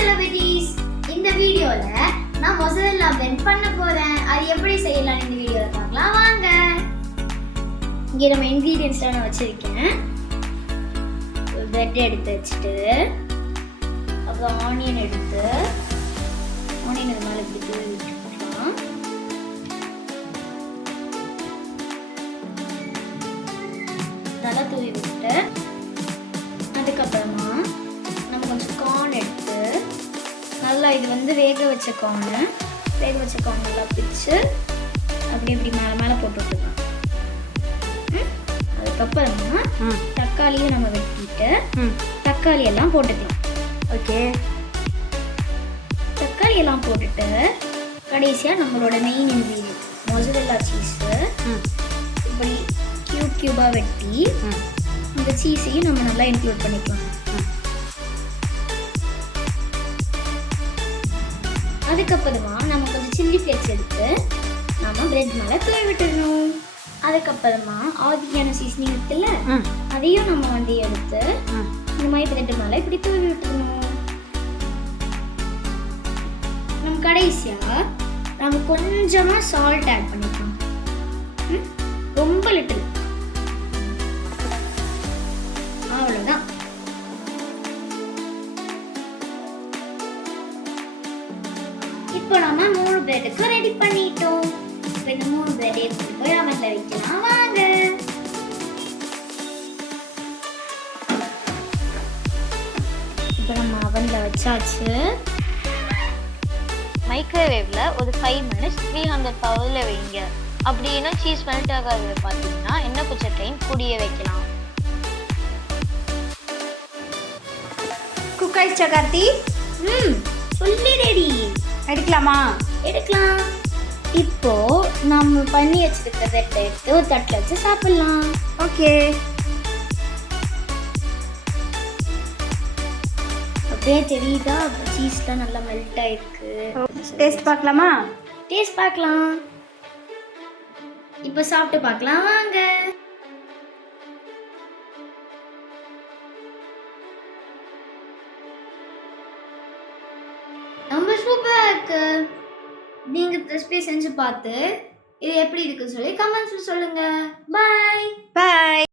celebrities. இந்த வீடியோல நான் mozzarella blend பண்ண போறேன். அது எப்படி செய்யலாம் இந்த வீடியோல பார்க்கலாம் வாங்க. இங்க நம்ம ingredients நான் வச்சிருக்கேன். bread எடுத்து வச்சிட்டு அப்புறம் ஆனியன் எடுத்து ஆனியன் இது மேல இப்படி தூவி விட்டுக்கலாம். நல்லா தூவி விட்டு அதுக்கப்புறமா நம்ம கொஞ்சம் கார்ன் எடுத்து நல்லா இது வந்து வேக வச்ச கார்ன் நல்லா பிரித்து அப்படி இப்படி மேலே மேலே போட்டு விட்டுக்கலாம். அதுக்கப்புறமா தக்காளியும் நம்ம வெட்டிட்டு தக்காளி எல்லாம் போட்டுக்கலாம். ஓகே, தக்காளி எல்லாம் போட்டுட்டு கடைசியாக நம்மளோட மெயின் இன்க்ரீடியன்ட் மொசரெல்லா சீஸ் இப்படி கியூபாக வெட்டி இந்த சீஸையும் நம்ம நல்லா இன்க்ளூட் பண்ணிக்கலாம். அதுக்கப்புறமா நம்ம கொஞ்சம் சில்லி ஃப்ளேக்ஸ் எடுத்து நம்ம பிரெட் மேலே தூவி விட்டுடணும். அதுக்கப்புறமா ஆதியான சீசனிங் இருக்குல்ல அதையும் நம்ம வந்து எடுத்து இந்த மாதிரி பிரெட் மேலே இப்படி தூவி விட்டுடணும். நம்ம கடைசியாக நம்ம கொஞ்சமாக சால்ட் ஆட் பண்ணிக்கலாம். ரொம்ப லிட்டில், அவ்வளோதான். இப்போ நம்ம 3 பிரெட்டுக்கு ரெடி பண்ணிட்டோம். இப்போ இந்த 3 பிரெட் எடுத்து போய் அவன்ல வைக்கலாம் வாங்க. இப்போ நம்ம அவன்ல வச்சாச்சு. மைக்ரோவேவ்ல ஒரு 5 minutes 300 பவர்ல வைங்க. அப்படின்னா சீஸ் மெல்ட் ஆகாது. பார்த்தீங்கன்னா இன்னும் கொஞ்சம் டைம் கூடிய வைக்கலாம். குக் ஆயிடுச்சா கார்த்தி? சொல்லி ரெடி. எடுக்கலாமா? எடுக்கலாம். இப்போ நம்ம பண்ணி வச்சிருக்க பிரெட்டை எடுத்து ஒரு தட்டில் வச்சு சாப்பிடலாம். ஓகே, அப்படியே தெரியுதா சீஸ்லாம் நல்லா மெல்ட் ஆயிருக்கு. டேஸ்ட் பார்க்கலாமா? டேஸ்ட் பார்க்கலாம். இப்போ சாப்பிட்டு பார்க்கலாம் வாங்க. ரொம்ப சூப்பரா இருக்கு. நீங்க ரெசிபி செஞ்சு பார்த்து இது எப்படி இருக்குன்னு சொல்லி கமெண்ட்ஸ்ல சொல்லுங்க. Bye bye.